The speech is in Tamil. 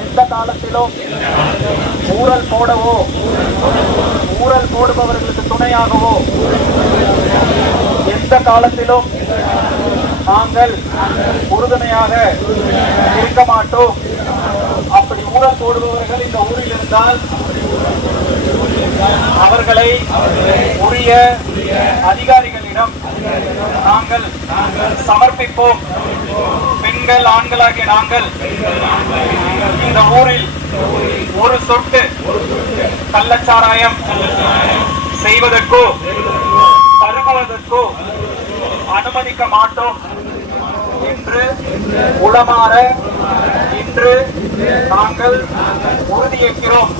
எந்த காலத்திலும் ஊழல் போடவோ ஊழல் போடுபவர்களுக்கு துணையாகவோ எந்த காலத்திலும் நாங்கள் உறுதுணையாக இருக்க மாட்டோம். அப்படி ஊழல் போடுபவர்கள் இந்த ஊரில் இருந்தால் அவர்களை உரிய அதிகாரிகளிடம் நாங்கள் சமர்ப்பிப்போம். பெண்கள் ஆண்களாகிய நாங்கள் இந்த ஊரில் ஒரு சொட்டு கள்ளச்சாராயம் செய்வதற்கோ பருகுவதற்கோ அனுமதிக்க மாட்டோம். என்று உளமாற இன்று நாங்கள் உறுதியேற்கிறோம்.